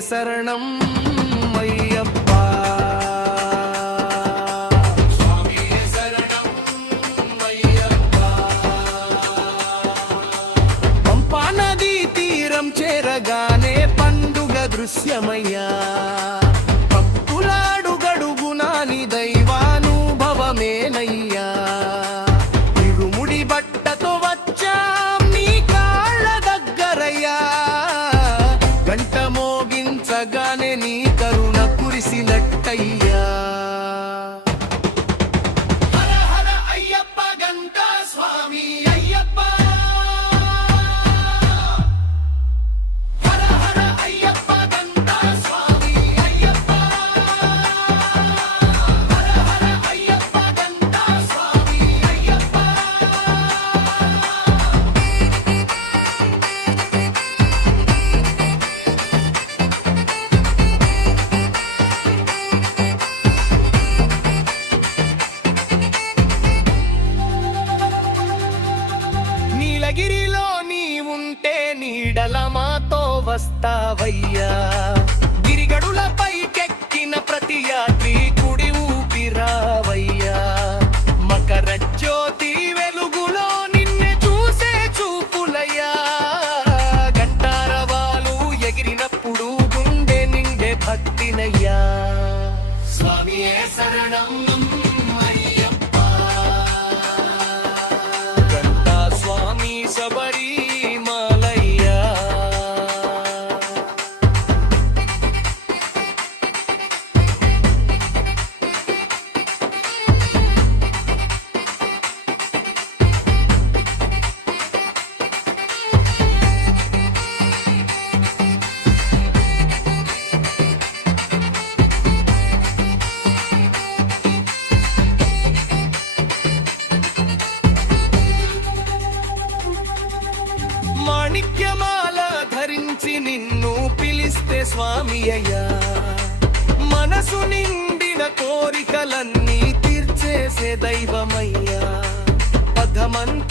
శరణం అయ్యప్ప. పంపా నదీ తీరం చేరగానే పండుగ దృశ్యమయ్యా. భక్తులాడుగడుగునా నీ దైవానుభవమేనయ్యా. ఇరుముడి బట్టతో వచ్చాం నీ కాళ్ళ దగ్గరయ్యా. గంట మోగించగానే నీ కరుణ కురిసినట్టయ్యా. హర హర అయ్యప్ప గంటా స్వామి అయ్యప్ప. హర హర అయ్యప్ప గంటా స్వామి అయ్యప్ప. హర హర అయ్యప్ప గంటా స్వామి అయ్యప్ప. నీలగిరిలో నీ ఉంటే నీడల మాతో వస్తావయ్యా. గిరిగడులపైకెక్కిన ప్రతి యాత్రి కుడి ఊపిరావయ్యా. మకర జ్యోతి వెలుగులో నిన్నే చూసే చూపులయ్యా. గంటారవాలు ఎగిరినప్పుడు గుండె నిండే భక్తినయ్యా. స్వామియే శరణం అయ్యప్ప. గంటా స్వామి శబరిమలయ్యా. మాణిక్యమాల ధరించి నిన్ను పిలిస్తే స్వామి అయ్యా. మనసు నిండిన కోరికలన్నీ తీర్చేసే దైవమయ్యా. పదమంత